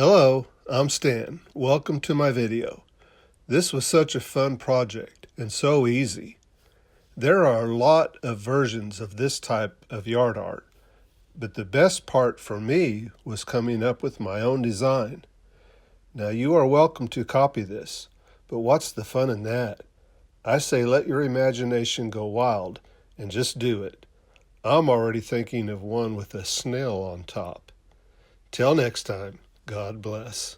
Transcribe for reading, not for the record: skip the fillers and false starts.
Hello, I'm Stan. Welcome to my video. This was such a fun project and so easy. There are a lot of versions of this type of yard art, but the best part for me was coming up with my own design. Now you are welcome to copy this, but what's the fun in that? I say let your imagination go wild and just do it. I'm already thinking of one with a snail on top. Till next time, God bless.